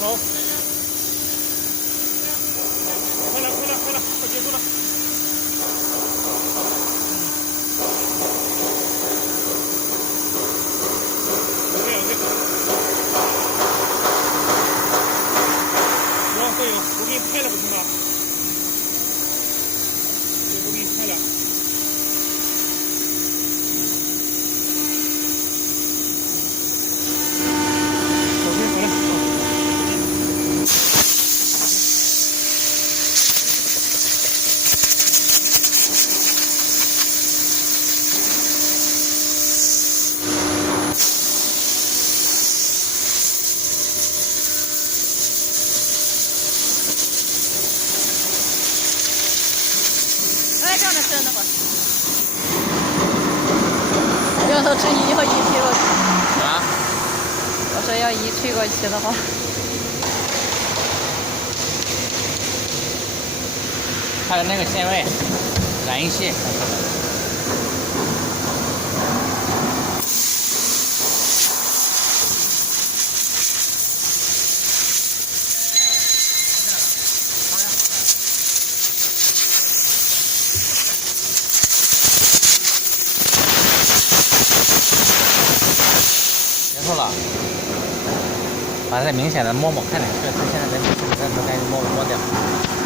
好，快了，快了，快了，快结束了。OK OK，行，可以了，我给你拍了不行吗？对，我给你拍了。OK，好了。哎，这样的是那会儿。要是这一要移推过去啊？我说要移推过去的话，它的那个线位，燃油系。结束了，把它明显的摸摸看两下，它现在在该摸掉。